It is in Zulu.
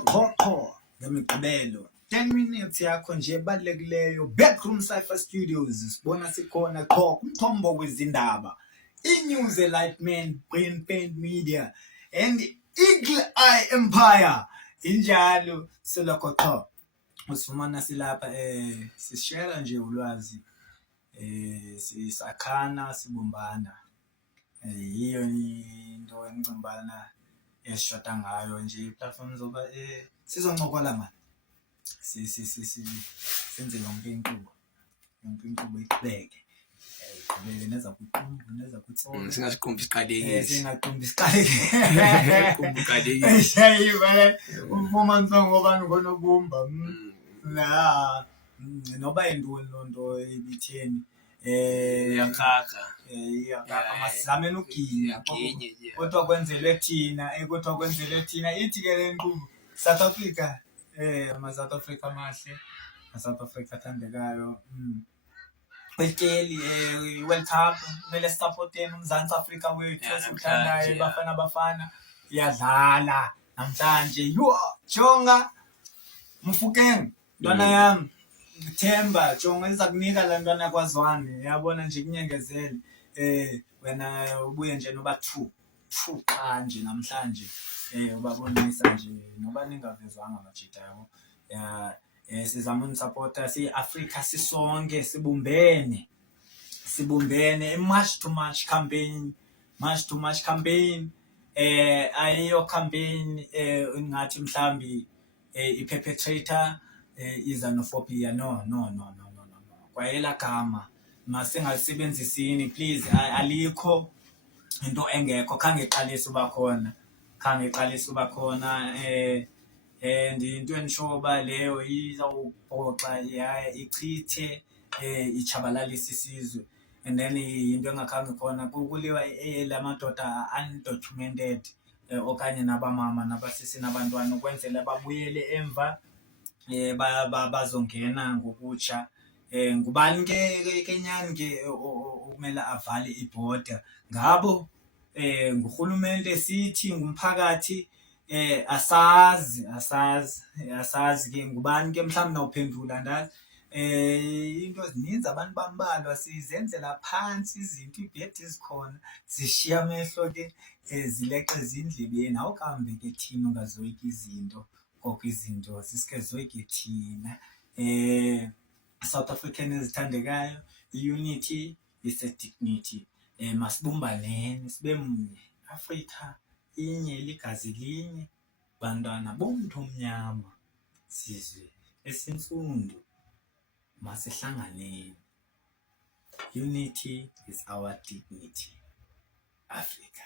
qho ngemigqibelo 10 minutes yakho nje ebalulekileyo. Backroom Cypher Studios sibona sikhona qho kumthombo wezindaba, iNews Enlightenment, Brain Paint Media and Eagle Eye Empire. Injalo selokho qho usifumana silapha sishare nje ulwazi, sisakhana sibumbana. Yiyo into engcimbana esishota ngayo nje platform zoba sizoncokola manje, senze yonke inkqubo iqhubeke neza kuqumbu neza kutsolo singaqumbi isiqalekile qumbu qalekile shayiba uMansongo ngoba ngonobumba la noba intoni lonto ebitheni yakhakha masizame noginya kodwa kwenzelwe thina ithi ke le nkqubo South Africa, ama-South Africa amahle, ama-South Africa athandekayo. Welkeli World Cup kumele sisapoteni uMzantsi Afrika wethu esithandayo, Bafana iyadlala namhlanje. Jonga Mfukeng ntwana yami, Themba Jonga iza kunika la ntwana yakwaZwane, yabona nje kunyengezele. Wena ubuye nje noba 2 qha nje namhlanje, ubabonisa nje noba ningavezwanga amajita yabo. Sizama unisupporta si-Afrika sisonke sibumbene March to March campaign. Ayiyo campaign ngathi mhlambi i-perpetrator xenophobia, no. Kwayela gama masingalisebenzisini please, alikho into engekho, khange iqalise uba khona. And into endishoba leyo izawubhoxa ichithe ichabalalisa isizwe. And then into engakhange khona kuliwa lamadoda undocumented okanye nabamama nabasisi nabantwana ukwenzela babuyele emva, bazongena ngokutsha. Ngubani ke nyani ke okumele avale ibhoda? Ngabo ngurhulumente, sithi ngumphakathi. Asazi ke ngubani ke mhlawumbi nawuphendula ndazi. Into zininzi abantu bambalwa sizenzela phansi izinto, ibhedi zikhona zishiya amehlo ke zileqe ezindlebeni. Awukambe ke thina ungazoyika izinto, koko izinto sisike zoyike thina. South African ezithandekayo, i-unity is a dignity. Masibumbaneni sibe mnye, Afrika inye, ligazi linye, bantwana bomntu omnyama, sizwe esintsundu, masihlanganeni. Unity is our dignity, Africa.